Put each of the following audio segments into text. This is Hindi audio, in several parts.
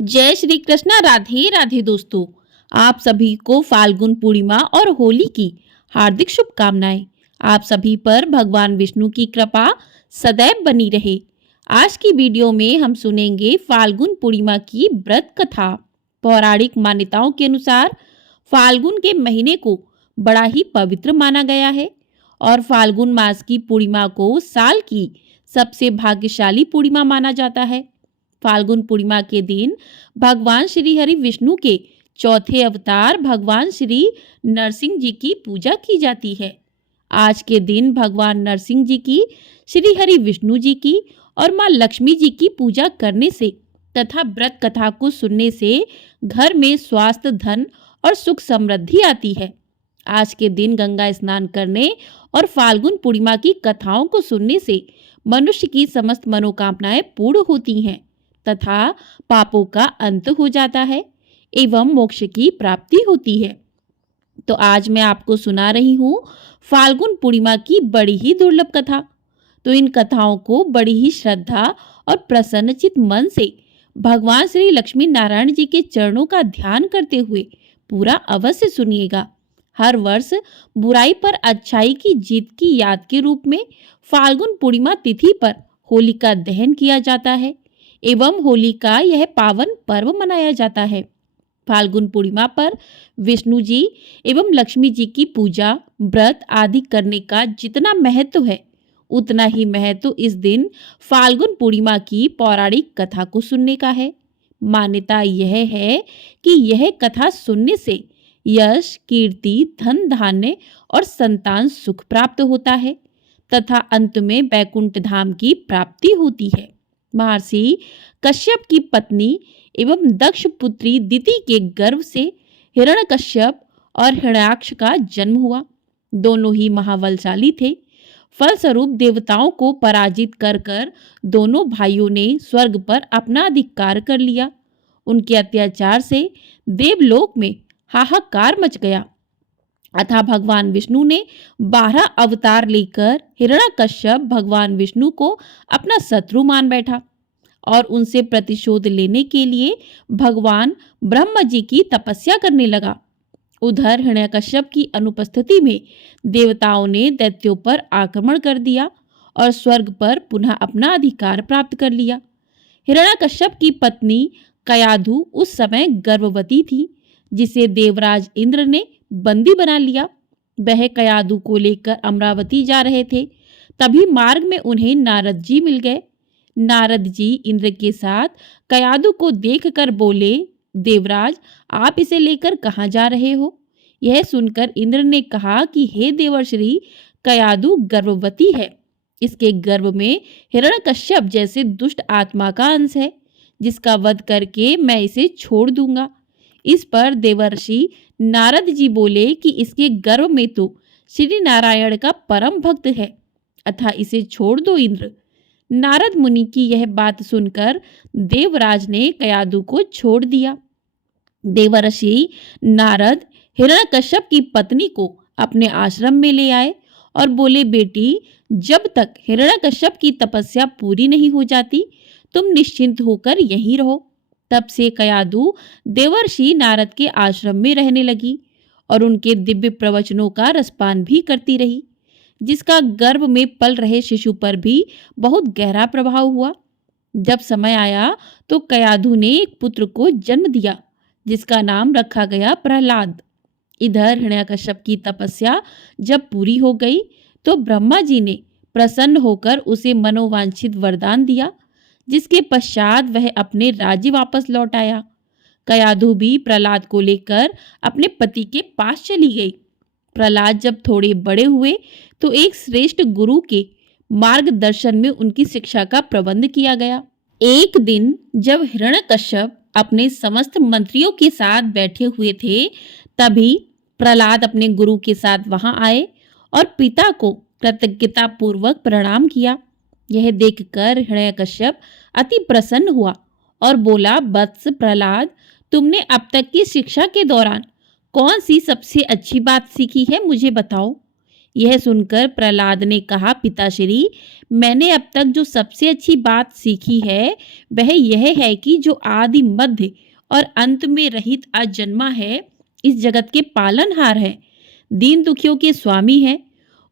जय श्री कृष्णा। राधे राधे दोस्तों। आप सभी को फाल्गुन पूर्णिमा और होली की हार्दिक शुभकामनाएं। आप सभी पर भगवान विष्णु की कृपा सदैव बनी रहे। आज की वीडियो में हम सुनेंगे फाल्गुन पूर्णिमा की व्रत कथा। पौराणिक मान्यताओं के अनुसार फाल्गुन के महीने को बड़ा ही पवित्र माना गया है और फाल्गुन मास की पूर्णिमा को साल की सबसे भाग्यशाली पूर्णिमा माना जाता है। फाल्गुन पूर्णिमा के दिन भगवान श्री हरि विष्णु के चौथे अवतार भगवान श्री नरसिंह जी की पूजा की जाती है। आज के दिन भगवान नरसिंह जी की, श्री हरि विष्णु जी की और मां लक्ष्मी जी की पूजा करने से तथा व्रत कथा को सुनने से घर में स्वास्थ्य, धन और सुख समृद्धि आती है। आज के दिन गंगा स्नान करने और फाल्गुन पूर्णिमा की कथाओं को सुनने से मनुष्य की समस्त मनोकामनाएं पूर्ण होती हैं तथा पापों का अंत हो जाता है एवं मोक्ष की प्राप्ति होती है। तो आज मैं आपको सुना रही हूँ फाल्गुन पूर्णिमा की बड़ी ही दुर्लभ कथा। तो इन कथाओं को बड़ी ही श्रद्धा और प्रसन्नचित मन से भगवान श्री लक्ष्मी नारायण जी के चरणों का ध्यान करते हुए पूरा अवश्य सुनिएगा। हर वर्ष बुराई पर अच्छाई की जीत की याद के रूप में फाल्गुन पूर्णिमा तिथि पर होलिका दहन किया जाता है एवं होली का यह पावन पर्व मनाया जाता है। फाल्गुन पूर्णिमा पर विष्णु जी एवं लक्ष्मी जी की पूजा, व्रत आदि करने का जितना महत्व है, उतना ही महत्व इस दिन फाल्गुन पूर्णिमा की पौराणिक कथा को सुनने का है। मान्यता यह है कि यह कथा सुनने से यश, कीर्ति, धन धान्य और संतान सुख प्राप्त होता है तथा अंत में वैकुंठ धाम की प्राप्ति होती है। महर्षि कश्यप की पत्नी एवं दक्ष पुत्री दिति के गर्भ से हिरण्यकश्यप और हिरण्याक्ष का जन्म हुआ। दोनों ही महाबलशाली थे। फलस्वरूप देवताओं को पराजित कर कर दोनों भाइयों ने स्वर्ग पर अपना अधिकार कर लिया। उनके अत्याचार से देवलोक में हाहाकार मच गया। अतः भगवान विष्णु ने 12 अवतार लेकर हिरण्यकश्यप भगवान विष्णु को अपना शत्रु मान बैठा और उनसे प्रतिशोध लेने के लिए भगवान ब्रह्मा जी की तपस्या करने लगा। उधर हिरण्यकश्यप की अनुपस्थिति में देवताओं ने दैत्यों पर आक्रमण कर दिया और स्वर्ग पर पुनः अपना अधिकार प्राप्त कर लिया। हिरण्यकश्यप की पत्नी कयाधु उस समय गर्भवती थी, जिसे देवराज इंद्र ने बंदी बना लिया। वह कयाधु को लेकर अमरावती जा रहे थे। तभी मार्ग में उन्हें नारद जी मिल गए। नारद जी इंद्र के साथ कयाधु को देखकर बोले, देवराज, आप इसे लेकर कहाँ जा रहे हो? यह सुनकर इंद्र ने कहा कि हे देवर्षि, कयाधु गर्भवती है। इसके गर्भ में हिरण्यकश्यप जैसे दुष्ट आत्मा का अंश है, जिसका वध करके मैं इसे छोड़ दूंगा। इस पर देवर्षि नारद जी बोले कि इसके गर्भ में तो श्री नारायण का परम भक्त है, अतः इसे छोड़ दो इंद्र। नारद मुनि की यह बात सुनकर देवराज ने कयाधु को छोड़ दिया। देवर्षि नारद हिरण्यकश्यप की पत्नी को अपने आश्रम में ले आए और बोले, बेटी, जब तक हिरण्यकश्यप की तपस्या पूरी नहीं हो जाती, तुम निश्चिंत होकर यहीं रहो। तब से कयाधु देवर्षि नारद के आश्रम में रहने लगी और उनके दिव्य प्रवचनों का रसपान भी करती रही, जिसका गर्भ में पल रहे शिशु पर भी बहुत गहरा प्रभाव हुआ। जब समय आया तो कयाधु ने एक पुत्र को जन्म दिया, जिसका नाम रखा गया प्रहलाद। इधर हिरण्यकश्यप की तपस्या जब पूरी हो गई तो ब्रह्मा जी ने प्रसन्न होकर उसे मनोवांछित वरदान दिया, जिसके पश्चात वह अपने राज्य वापस लौट आया। कयाधु भी प्रहलाद को लेकर अपने पति के पास चली गई। प्रहलाद जब थोड़े बड़े हुए तो एक श्रेष्ठ गुरु के मार्गदर्शन में उनकी शिक्षा का प्रबंध किया गया। एक दिन जब हिरण्यकश्यप अपने समस्त मंत्रियों के साथ बैठे हुए थे, तभी प्रहलाद अपने गुरु के साथ वहां आए और पिता को कृतज्ञता पूर्वक प्रणाम किया। यह देखकर हिरण्यकश्यप अति प्रसन्न हुआ और बोला, वत्स प्रहलाद, तुमने अब तक की शिक्षा के दौरान कौन सी सबसे अच्छी बात सीखी है, मुझे बताओ। यह सुनकर प्रहलाद ने कहा, पिताश्री, मैंने अब तक जो सबसे अच्छी बात सीखी है वह यह है कि जो आदि मध्य और अंत में रहित अजन्मा है, इस जगत के पालनहार है, दीन दुखियों के स्वामी है,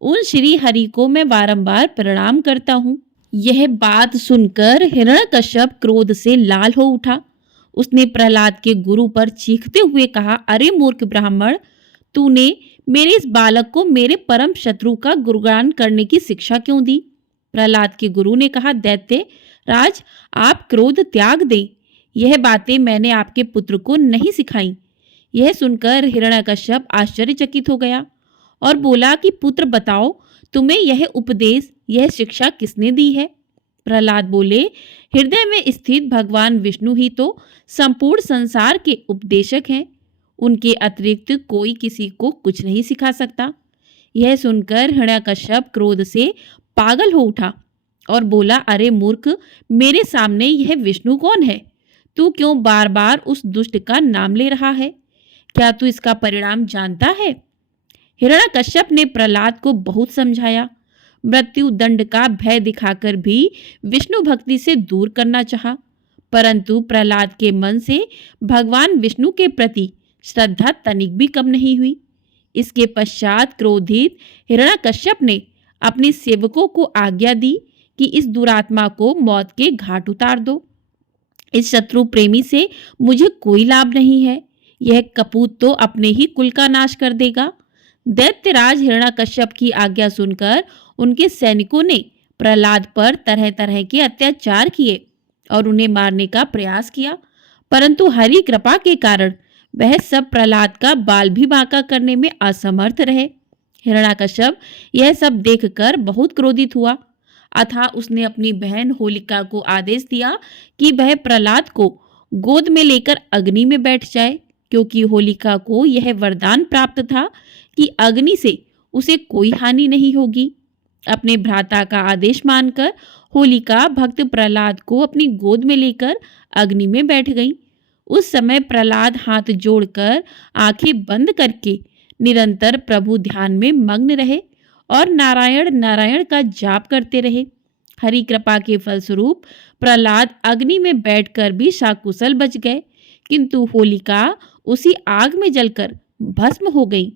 उन श्री हरि को मैं बारंबार प्रणाम करता हूँ। यह बात सुनकर हिरण्यकश्यप क्रोध से लाल हो उठा। उसने प्रहलाद के गुरु पर चीखते हुए कहा, अरे मूर्ख ब्राह्मण, तूने मेरे इस बालक को मेरे परम शत्रु का गुणगान करने की शिक्षा क्यों दी? प्रहलाद के गुरु ने कहा, दैत्य राज, आप क्रोध त्याग दें। यह बातें मैंने आपके पुत्र को नहीं सिखाई। यह सुनकर हिरण्यकश्यप आश्चर्यचकित हो गया और बोला कि पुत्र बताओ, तुम्हें यह उपदेश, यह शिक्षा किसने दी है? प्रहलाद बोले, हृदय में स्थित भगवान विष्णु ही तो संपूर्ण संसार के उपदेशक हैं। उनके अतिरिक्त कोई किसी को कुछ नहीं सिखा सकता। यह सुनकर हिरण्यकश्यप क्रोध से पागल हो उठा और बोला, अरे मूर्ख, मेरे सामने यह विष्णु कौन है? तू क्यों बार बार उस दुष्ट का नाम ले रहा है? क्या तू इसका परिणाम जानता है? हिरण्यकश्यप ने प्रहलाद को बहुत समझाया, मृत्यु दंड का भय दिखाकर भी विष्णु भक्ति से दूर करना चाहा, परंतु प्रहलाद के मन से भगवान विष्णु के प्रति श्रद्धा तनिक भी कम नहीं हुई। इसके पश्चात क्रोधित हिरण्यकश्यप ने अपने सेवकों को आज्ञा दी कि इस दुरात्मा को मौत के घाट उतार दो। इस शत्रु प्रेमी से मुझे कोई लाभ नहीं है। यह कपूत तो अपने ही कुल का नाश कर देगा। दैत्यराज हिरण्यकश्यप की आज्ञा सुनकर उनके सैनिकों ने प्रहलाद पर तरह तरह के अत्याचार किए और उन्हें मारने का प्रयास किया, परंतु हरि कृपा के कारण वह सब प्रहलाद का बाल भी बांका करने में असमर्थ रहे। हिरण्यकश्यप यह सब देखकर बहुत क्रोधित हुआ। अतः उसने अपनी बहन होलिका को आदेश दिया कि वह प्रहलाद को गोद में लेकर अग्नि में बैठ जाए, क्योंकि होलिका को यह वरदान प्राप्त था कि अग्नि से उसे कोई हानि नहीं होगी। अपने भ्राता का आदेश मानकर होलिका भक्त प्रहलाद को अपनी गोद में लेकर अग्नि में बैठ गई। उस समय प्रहलाद हाथ जोड़कर आंखें बंद करके निरंतर प्रभु ध्यान में मग्न रहे और नारायण नारायण का जाप करते रहे। हरि कृपा के फलस्वरूप प्रहलाद अग्नि में बैठकर भी सकुशल बच गए, किंतु होलिका उसी आग में जलकर भस्म हो गई।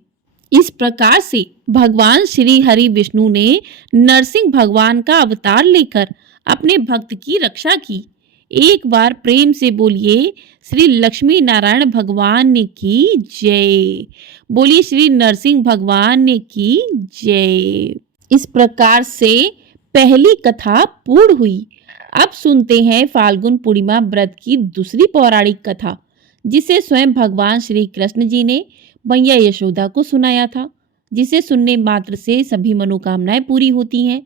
इस प्रकार से भगवान श्री हरि विष्णु ने नरसिंह भगवान का अवतार लेकर अपने भक्त की रक्षा की। एक बार प्रेम से बोलिए, श्री लक्ष्मी नारायण भगवान ने की जय। बोलिए श्री नरसिंह भगवान ने की जय। इस प्रकार से पहली कथा पूर्ण हुई। अब सुनते हैं फाल्गुन पूर्णिमा व्रत की दूसरी पौराणिक कथा, जिसे स्वयं भगवान श्री कृष्ण जी ने मैया यशोदा को सुनाया था, जिसे सुनने मात्र से सभी मनोकामनाएं पूरी होती हैं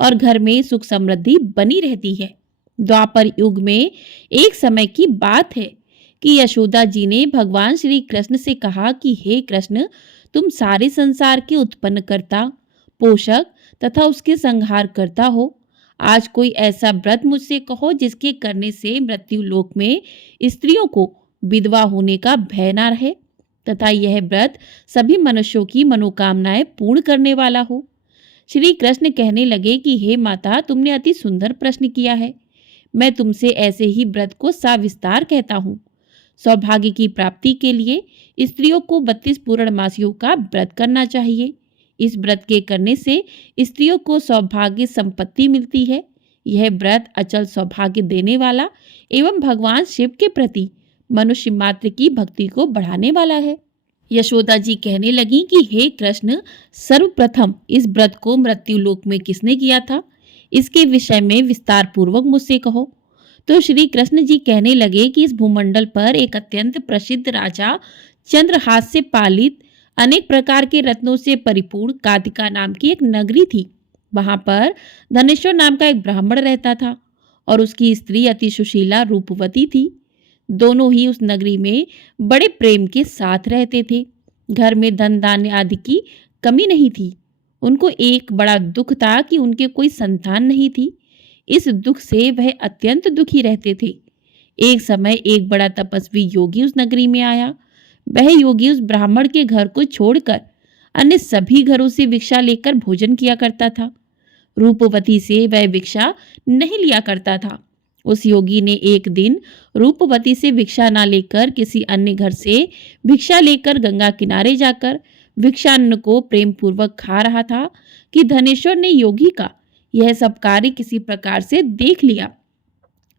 और घर में सुख समृद्धि बनी रहती है। द्वापर युग में एक समय की बात है कि यशोदा जी ने भगवान श्री कृष्ण से कहा कि हे कृष्ण, तुम सारे संसार के उत्पन्न करता, पोषक तथा उसके संहार करता हो। आज कोई ऐसा व्रत मुझसे कहो जिसके करने से मृत्यु लोक में स्त्रियों को विधवा होने का भय न रहे तथा यह व्रत सभी मनुष्यों की मनोकामनाएं पूर्ण करने वाला हो। श्री कृष्ण कहने लगे कि हे माता, तुमने अति सुंदर प्रश्न किया है। मैं तुमसे ऐसे ही व्रत को सविस्तार कहता हूँ। सौभाग्य की प्राप्ति के लिए स्त्रियों को 32 पूर्णमासियों का व्रत करना चाहिए। इस व्रत के करने से स्त्रियों को सौभाग्य संपत्ति मिलती है। यह व्रत अचल सौभाग्य देने वाला एवं भगवान शिव के प्रति मनुष्य मात्र की भक्ति को बढ़ाने वाला है। यशोदा जी कहने लगी कि हे कृष्ण, सर्वप्रथम इस व्रत को मृत्यु लोक में किसने किया था, इसके विषय में विस्तार पूर्वक मुझसे कहो। तो श्री कृष्ण जी कहने लगे कि इस भूमंडल पर एक अत्यंत प्रसिद्ध राजा चंद्रहास से पालित अनेक प्रकार के रत्नों से परिपूर्ण कादिका नाम की एक नगरी थी। वहां पर धनेश्वर नाम का एक ब्राह्मण रहता था और उसकी स्त्री अति सुशीला रूपवती थी। दोनों ही उस नगरी में बड़े प्रेम के साथ रहते थे। घर में धन धान्य आदि की कमी नहीं थी। उनको एक बड़ा दुख था कि उनके कोई संतान नहीं थी। इस दुख से वह अत्यंत दुखी रहते थे। एक समय एक बड़ा तपस्वी योगी उस नगरी में आया। वह योगी उस ब्राह्मण के घर को छोड़कर अन्य सभी घरों से भिक्षा लेकर भोजन किया करता था। रूपवती से वह भिक्षा नहीं लिया करता था। उस योगी ने एक दिन रूपवती से भिक्षा ना लेकर किसी अन्य घर से भिक्षा लेकर गंगा किनारे जाकर भिक्षान्न को प्रेम पूर्वक खा रहा था कि धनेश्वर ने योगी का यह सब कार्य किसी प्रकार से देख लिया।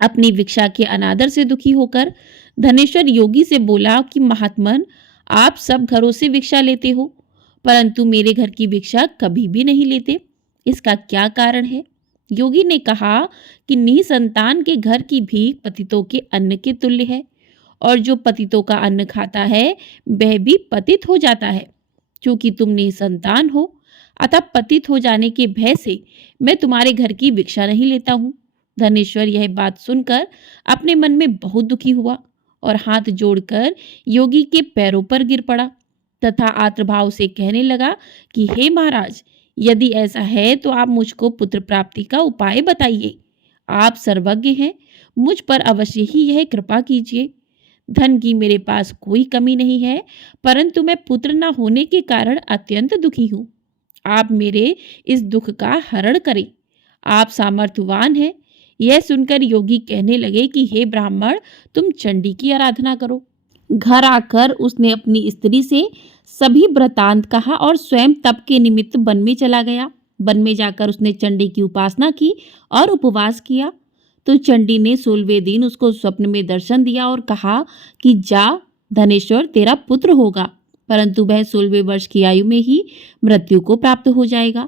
अपनी भिक्षा के अनादर से दुखी होकर धनेश्वर योगी से बोला कि महात्मन, आप सब घरों से भिक्षा लेते हो, परंतु मेरे घर की भिक्षा कभी भी नहीं लेते। इसका क्या कारण है? योगी ने कहा कि निसंतान के घर की भीख पतितों के अन्न के तुल्य है, और जो पतितों का अन्न खाता है वह भी पतित हो जाता है। क्योंकि तुम निसंतान हो, अतः पतित हो जाने के भय से मैं तुम्हारे घर की भिक्षा नहीं लेता हूँ। धनेश्वर यह बात सुनकर अपने मन में बहुत दुखी हुआ और हाथ जोड़कर योगी के पैरों पर गिर पड़ा तथा आर्तभाव से कहने लगा कि हे महाराज, यदि ऐसा है तो आप मुझको पुत्र प्राप्ति का उपाय बताइए। आप सर्वज्ञ हैं, मुझ पर अवश्य ही यह कृपा कीजिए। धन की मेरे पास कोई कमी नहीं है, परंतु मैं पुत्र न होने के कारण अत्यंत दुखी हूँ। आप मेरे इस दुख का हरण करें। आप सामर्थ्यवान हैं। यह सुनकर योगी कहने लगे कि हे ब्राह्मण, तुम चंडी की आराधना करो। घर आकर उसने अपनी स्त्री से सभी वृतांत कहा और स्वयं तप के निमित्त वन में चला गया। वन में जाकर उसने चंडी की उपासना की और उपवास किया। तो चंडी ने 16वें दिन उसको स्वप्न में दर्शन दिया और कहा कि जा, धनेश्वर तेरा पुत्र होगा, परंतु वह 16वें वर्ष की आयु में ही मृत्यु को प्राप्त हो जाएगा।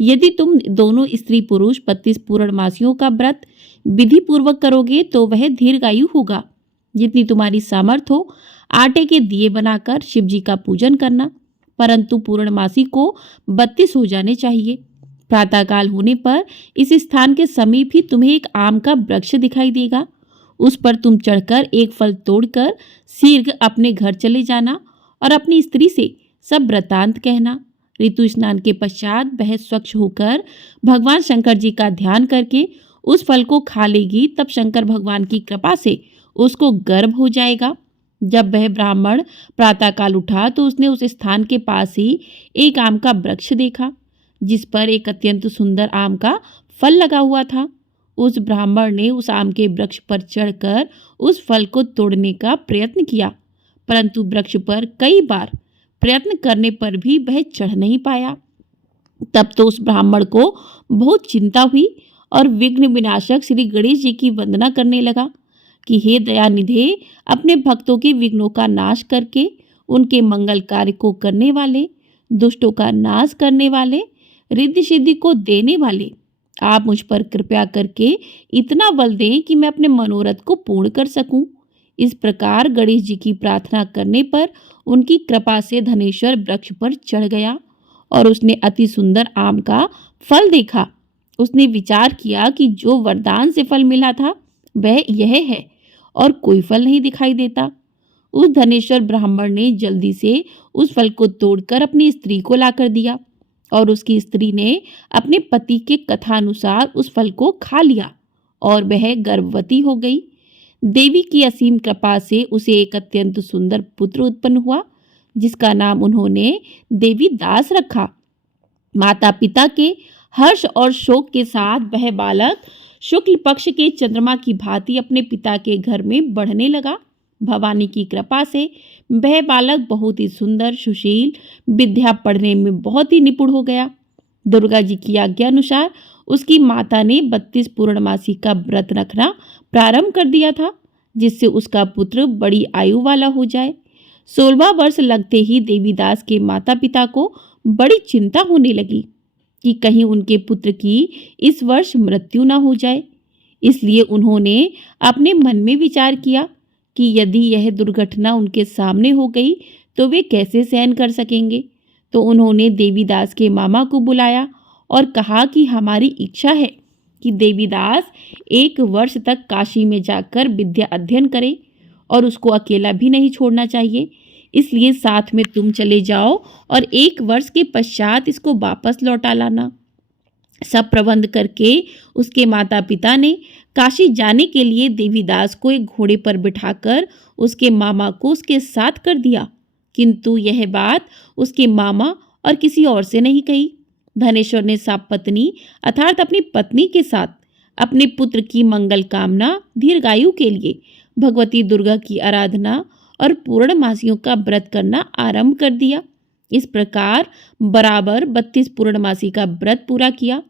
यदि तुम दोनों स्त्री पुरुष 32 पूर्णमासियों का व्रत विधि पूर्वक करोगे तो वह दीर्घायु होगा। जितनी तुम्हारी सामर्थ हो, आटे के दिए बनाकर शिव जी का पूजन करना, परंतु पूर्णमासी को 32 हो जाने चाहिए। प्रातःकाल होने पर इस स्थान के समीप ही तुम्हें एक आम का वृक्ष दिखाई देगा। उस पर तुम चढ़कर एक फल तोड़कर शीघ्र अपने घर चले जाना और अपनी स्त्री से सब वृतांत कहना। ऋतु स्नान के पश्चात वह स्वच्छ होकर भगवान शंकर जी का ध्यान करके उस फल को खा लेगी, तब शंकर भगवान की कृपा से उसको गर्भ हो जाएगा। जब वह ब्राह्मण प्रातःकाल उठा तो उसने उस स्थान के पास ही एक आम का वृक्ष देखा, जिस पर एक अत्यंत सुंदर आम का फल लगा हुआ था। उस ब्राह्मण ने उस आम के वृक्ष पर चढ़कर उस फल को तोड़ने का प्रयत्न किया, परंतु वृक्ष पर कई बार प्रयत्न करने पर भी वह चढ़ नहीं पाया। तब तो उस ब्राह्मण को बहुत चिंता हुई और विघ्न विनाशक श्री गणेश जी की वंदना करने लगा कि हे दयानिधे, अपने भक्तों के विघ्नों का नाश करके उनके मंगल कार्य को करने वाले, दुष्टों का नाश करने वाले, रिद्धि सिद्धि को देने वाले, आप मुझ पर कृपया करके इतना बल दें कि मैं अपने मनोरथ को पूर्ण कर सकूं। इस प्रकार गणेश जी की प्रार्थना करने पर उनकी कृपा से धनेश्वर वृक्ष पर चढ़ गया और उसने अति सुंदर आम का फल देखा। उसने विचार किया कि जो वरदान से फल मिला था वह यह है और कोई फल नहीं दिखाई देता। उस धनेश्वर ब्राह्मण ने जल्दी से उस फल को तोड़कर अपनी स्त्री को लाकर दिया और उसकी स्त्री ने अपने पति के कथानुसार उस फल को खा लिया और वह गर्भवती हो गई। देवी की असीम कृपा से उसे एक अत्यंत सुंदर पुत्र उत्पन्न हुआ, जिसका नाम उन्होंने देवी दास रखा। माता पिता के हर्ष और शोक के साथ वह बालक शुक्ल पक्ष के चंद्रमा की भांति अपने पिता के घर में बढ़ने लगा। भवानी की कृपा से वह बालक बहुत ही सुंदर, सुशील, विद्या पढ़ने में बहुत ही निपुण हो गया। दुर्गा जी की आज्ञा अनुसार उसकी माता ने 32 पूर्णमासी का व्रत रखना प्रारंभ कर दिया था, जिससे उसका पुत्र बड़ी आयु वाला हो जाए। 16वां वर्ष लगते ही देवीदास के माता पिता को बड़ी चिंता होने लगी कि कहीं उनके पुत्र की इस वर्ष मृत्यु न हो जाए। इसलिए उन्होंने अपने मन में विचार किया कि यदि यह दुर्घटना उनके सामने हो गई तो वे कैसे सहन कर सकेंगे। तो उन्होंने देवीदास के मामा को बुलाया और कहा कि हमारी इच्छा है कि देवीदास 1 वर्ष तक काशी में जाकर विद्या अध्ययन करे और उसको अकेला भी नहीं छोड़ना चाहिए। इसलिए साथ में तुम चले जाओ और 1 वर्ष के पश्चात इसको वापस लौटा लाना। सब प्रबंध करके उसके माता पिता ने काशी जाने के लिए देवीदास को एक घोड़े पर बिठाकर उसके मामा को उसके साथ कर दिया, किंतु यह बात उसके मामा और किसी और से नहीं कही। धनेश्वर ने साप पत्नी अर्थात अपनी पत्नी के साथ अपने पुत्र की मंगल कामना, दीर्घायु के लिए भगवती दुर्गा की आराधना और पूर्णमासियों का व्रत करना आरंभ कर दिया। इस प्रकार बराबर 32 पूर्णमासी का व्रत पूरा किया।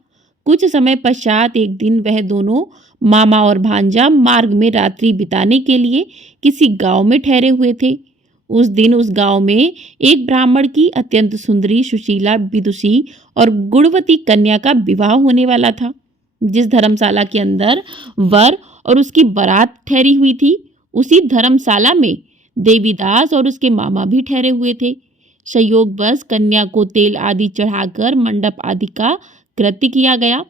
कुछ समय पश्चात एक दिन वह दोनों मामा और भांजा मार्ग में रात्रि बिताने के लिए किसी गांव में ठहरे हुए थे। उस दिन उस गांव में एक ब्राह्मण की अत्यंत सुंदरी, सुशीला, विदुषी और गुणवती कन्या का विवाह होने वाला था। जिस धर्मशाला के अंदर वर और उसकी बारात ठहरी हुई थी, उसी धर्मशाला में देवीदास और उसके मामा भी ठहरे हुए थे। संयोगवश कन्या को तेल आदि चढ़ाकर मंडप आदि का कृत्य किया गया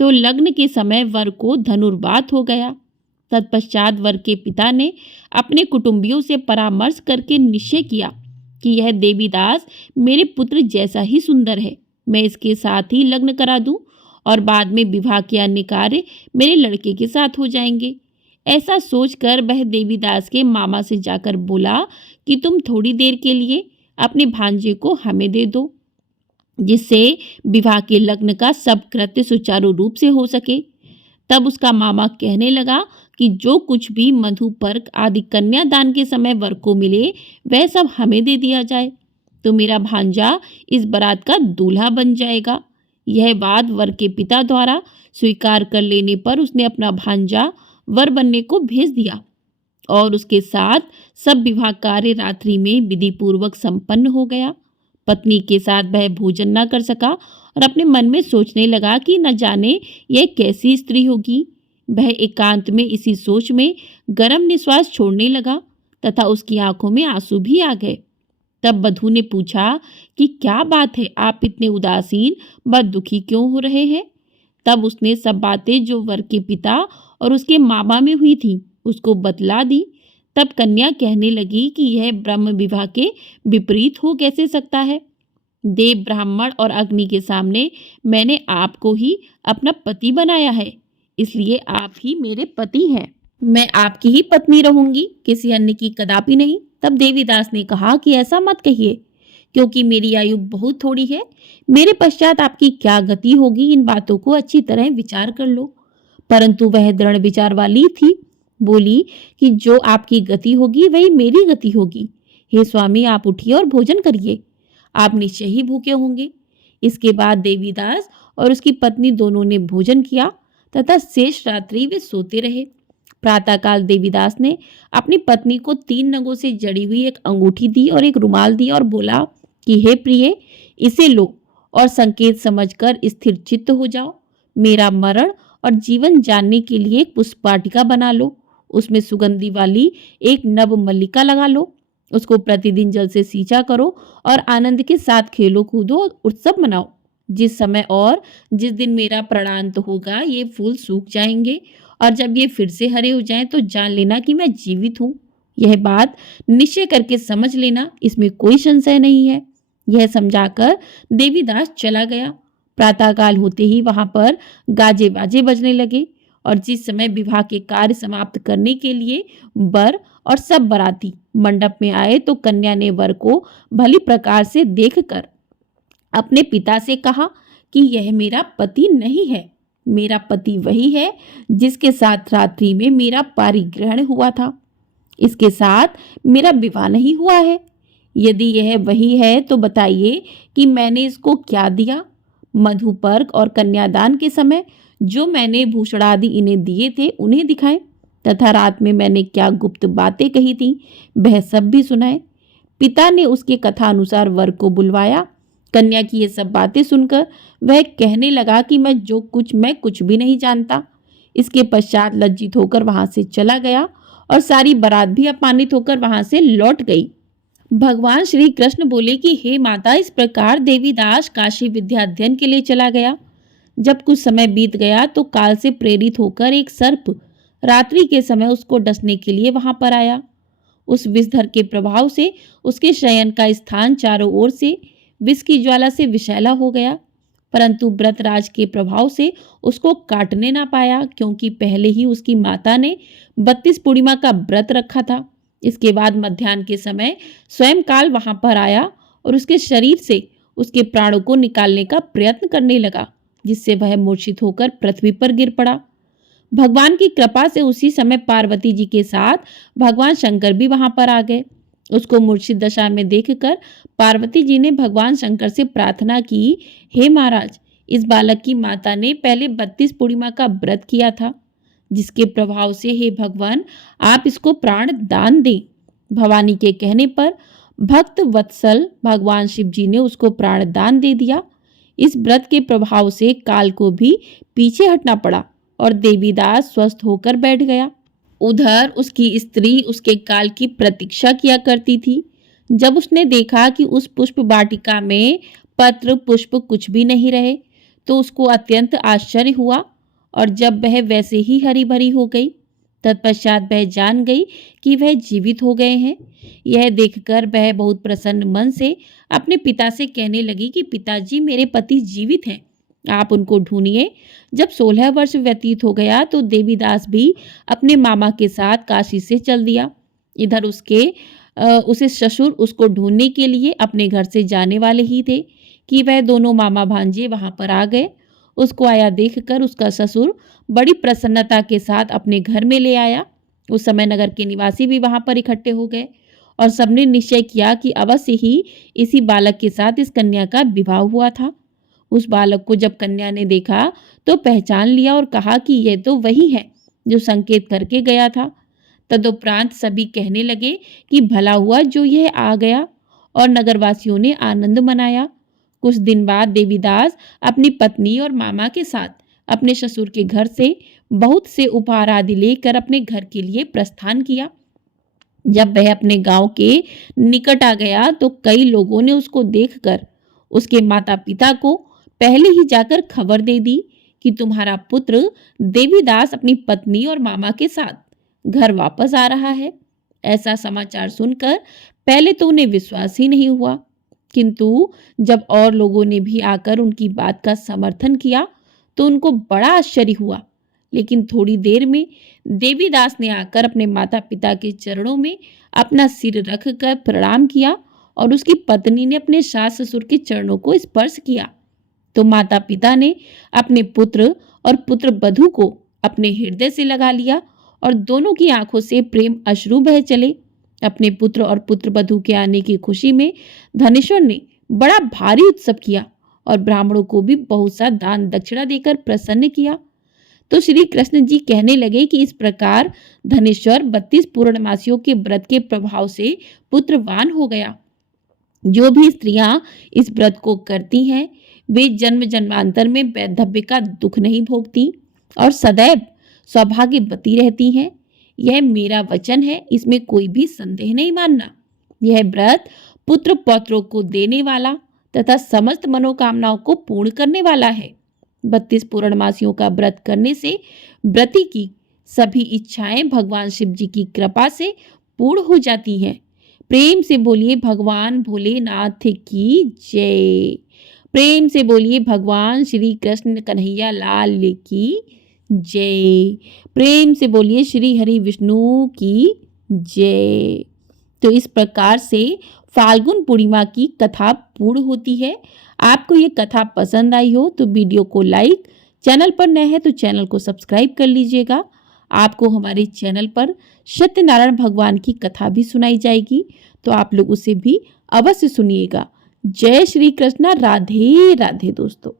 तो लग्न के समय वर को धनुर्वात हो गया। तत्पश्चात वर के पिता ने अपने कुटुंबियों से परामर्श करके निश्चय किया कि यह देवीदास मेरे पुत्र जैसा ही सुंदर है, मैं इसके साथ ही लग्न करा दूं और बाद में विवाह के अन्य कार्य मेरे लड़के के साथ हो जाएंगे। ऐसा सोचकर वह देवीदास के मामा से जाकर बोला कि तुम थोड़ी देर के लिए अपने भांजे को हमें दे दो, जिससे विवाह के लग्न का सब कृत्य सुचारू रूप से हो सके। तब उसका मामा कहने लगा कि जो कुछ भी मधुपर्क आदि कन्यादान के समय वर को मिले वह सब हमें दे दिया जाए, तो मेरा भांजा इस बारात का दूल्हा बन जाएगा। यह बात वर के पिता द्वारा स्वीकार कर लेने पर उसने अपना भांजा वर बनने को भेज दिया और उसके साथ सब विवाह कार्य रात्रि में विधि पूर्वक संपन्न हो गया। पत्नी के साथ वह भोजन न कर सका और अपने मन में सोचने लगा कि न जाने यह कैसी स्त्री होगी। वह एकांत में इसी सोच में गर्म निश्वास छोड़ने लगा तथा उसकी आंखों में आंसू भी आ गए। तब बधू ने पूछा कि क्या बात है, आप इतने उदासीन व दुखी क्यों हो रहे हैं? तब उसने सब बातें जो वर के पिता और उसके मामा में हुई थी उसको बतला दी। तब कन्या कहने लगी कि यह ब्रह्म विवाह के विपरीत हो कैसे सकता है। देव, ब्राह्मण और अग्नि के सामने मैंने आपको ही अपना पति बनाया है, इसलिए आप ही मेरे पति हैं। मैं आपकी ही पत्नी रहूंगी, किसी अन्य की कदापि नहीं। तब देवीदास ने कहा कि ऐसा मत कहिए, क्योंकि मेरी आयु बहुत थोड़ी है। मेरे पश्चात आपकी क्या गति होगी, इन बातों को अच्छी तरह विचार कर लो। परंतु वह दृढ़ विचार वाली थी, बोली कि जो आपकी गति होगी वही मेरी गति होगी। हे स्वामी, आप उठिए और भोजन करिए, आप निश्चय ही भूखे होंगे। इसके बाद देवीदास और उसकी पत्नी दोनों ने भोजन किया तथा शेष रात्रि वे सोते रहे। प्रातःकाल देवीदास ने अपनी पत्नी को 3 नगों से जड़ी हुई एक अंगूठी दी और एक रुमाल दिया और बोला कि हे प्रिय, इसे लो और संकेत समझकर स्थिर चित्त हो जाओ। मेरा मरण और जीवन जानने के लिए एक पुष्पाटिका बना लो, उसमें सुगंधी वाली एक नव मल्लिका लगा लो, उसको प्रतिदिन जल से सींचा करो और आनंद के साथ खेलो कूदो और उत्सव मनाओ। जिस समय और जिस दिन मेरा प्राणांत होगा ये फूल सूख जाएंगे और जब ये फिर से हरे हो जाएं तो जान लेना कि मैं जीवित हूँ। यह बात निश्चय करके समझ लेना, इसमें कोई संशय नहीं है। यह समझाकर देवीदास चला गया। प्रातःकाल होते ही वहां पर गाजे बाजे बजने लगे और जिस समय विवाह के कार्य समाप्त करने के लिए वर और सब बाराती मंडप में आए तो कन्या ने वर को भली प्रकार से देखकर अपने पिता से कहा कि यह मेरा पति नहीं है, मेरा पति वही है जिसके साथ रात्रि में मेरा पारिग्रहण हुआ था। इसके साथ मेरा विवाह नहीं हुआ है। यदि यह वही है तो बताइए कि मैंने इसको क्या दिया। मधुपर्क और कन्यादान के समय जो मैंने भूषण आदि इन्हें दिए थे उन्हें दिखाएं तथा रात में मैंने क्या गुप्त बातें कही थी वह सब भी सुनाए। पिता ने उसके कथा अनुसार वर को बुलवाया। कन्या की ये सब बातें सुनकर वह कहने लगा कि मैं कुछ भी नहीं जानता। इसके पश्चात लज्जित होकर वहां से चला गया और सारी बारात भी अपमानित होकर वहां से लौट गई। भगवान श्री कृष्ण बोले कि हे माता, इस प्रकार देवीदास काशी विद्या अध्ययन के लिए चला गया। जब कुछ समय बीत गया तो काल से प्रेरित होकर एक सर्प रात्रि के समय उसको डसने के लिए वहां पर आया। उस विषधर के प्रभाव से उसके शयन का स्थान चारों ओर से विष की ज्वाला से विषैला हो गया, परंतु व्रतराज के प्रभाव से उसको काटने ना पाया, क्योंकि पहले ही उसकी माता ने 32 पूर्णिमा का व्रत रखा था। इसके बाद मध्याह्न के समय स्वयं काल वहां पर आया और उसके शरीर से उसके प्राणों को निकालने का प्रयत्न करने लगा, जिससे वह मूर्छित होकर पृथ्वी पर गिर पड़ा। भगवान की कृपा से उसी समय पार्वती जी के साथ भगवान शंकर भी वहां पर आ गए। उसको मूर्छित दशा में देखकर पार्वती जी ने भगवान शंकर से प्रार्थना की, हे महाराज, इस बालक की माता ने पहले 32 पूर्णिमा का व्रत किया था, जिसके प्रभाव से हे भगवान आप इसको प्राण दान दें। भवानी के कहने पर भक्त वत्सल भगवान शिव जी ने उसको प्राण दान दे दिया। इस व्रत के प्रभाव से काल को भी पीछे हटना पड़ा और देवीदास स्वस्थ होकर बैठ गया। उधर उसकी स्त्री उसके काल की प्रतीक्षा किया करती थी। जब उसने देखा कि उस पुष्प वाटिका में पत्र पुष्प कुछ भी नहीं रहे, तो उसको अत्यंत आश्चर्य हुआ और जब वह वैसे ही हरी भरी हो गई, तत्पश्चात वह जान गई कि वह जीवित हो गए हैं। यह देखकर वह बहुत प्रसन्न मन से अपने पिता से कहने लगी कि पिताजी, मेरे पति जीवित हैं, आप उनको ढूंढिए। जब 16 वर्ष व्यतीत हो गया तो देवीदास भी अपने मामा के साथ काशी से चल दिया। इधर उसे ससुर उसको ढूंढने के लिए अपने घर से जाने वाले ही थे कि वह दोनों मामा भांजे वहां पर आ गए। उसको आया देखकर उसका ससुर बड़ी प्रसन्नता के साथ अपने घर में ले आया। उस समय नगर के निवासी भी वहां पर इकट्ठे हो गए और सबने निश्चय किया कि अवश्य ही इसी बालक के साथ इस कन्या का विवाह हुआ था। उस बालक को जब कन्या ने देखा तो पहचान लिया और कहा कि यह तो वही है जो संकेत करके गया था। तदुपरांत सभी कहने लगे कि भला हुआ जो यह आ गया, और नगरवासियों ने आनंद मनाया। कुछ दिन बाद देवीदास अपनी पत्नी और मामा के साथ अपने ससुर के घर से बहुत से उपहार आदि लेकर अपने घर के लिए प्रस्थान किया। जब वह अपने गांव के निकट आ गया तो कई लोगों ने उसको देखकर उसके माता पिता को पहले ही जाकर खबर दे दी कि तुम्हारा पुत्र देवीदास अपनी पत्नी और मामा के साथ घर वापस आ रहा है। ऐसा समाचार सुनकर पहले तो उन्हें विश्वास ही नहीं हुआ, किंतु जब और लोगों ने भी आकर उनकी बात का समर्थन किया तो उनको बड़ा आश्चर्य हुआ। लेकिन थोड़ी देर में देवीदास ने आकर अपने माता पिता के चरणों में अपना सिर रखकर प्रणाम किया और उसकी पत्नी ने अपने सास ससुर के चरणों को स्पर्श किया। तो माता पिता ने अपने पुत्र और पुत्र वधू को अपने हृदय से लगा लिया और दोनों की आंखों से प्रेम अश्रु बह चले। अपने पुत्र और पुत्र वधू के आने की खुशी में धनेश्वर ने बड़ा भारी उत्सव किया और ब्राह्मणों को भी बहुत सा दान दक्षिणा देकर प्रसन्न किया। तो श्री कृष्ण जी कहने लगे कि इस प्रकार धनेश्वर 32 पूर्णमासियों के व्रत के प्रभाव से पुत्रवान हो गया। जो भी स्त्रियां इस व्रत को करती हैं वे जन्म जन्मांतर में वैधव्य का दुख नहीं भोगती और सदैव सौभाग्यवती रहती हैं। यह मेरा वचन है, इसमें कोई भी संदेह नहीं मानना। यह व्रत पुत्र पौत्रों को देने वाला तथा समस्त मनोकामनाओं को पूर्ण करने वाला है। 32 पूर्णमासियों का व्रत करने से व्रती की सभी इच्छाएं भगवान शिव जी की कृपा से पूर्ण हो जाती हैं। प्रेम से बोलिए भगवान भोलेनाथ की जय। प्रेम से बोलिए भगवान श्री कृष्ण कन्हैया लाल की जय। प्रेम से बोलिए श्री हरि विष्णु की जय। तो इस प्रकार से फाल्गुन पूर्णिमा की कथा पूर्ण होती है। आपको ये कथा पसंद आई हो तो वीडियो को लाइक, चैनल पर नए हैं तो चैनल को सब्सक्राइब कर लीजिएगा। आपको हमारे चैनल पर सत्यनारायण भगवान की कथा भी सुनाई जाएगी, तो आप लोग उसे भी अवश्य सुनिएगा। जय श्री कृष्णा। राधे राधे दोस्तों।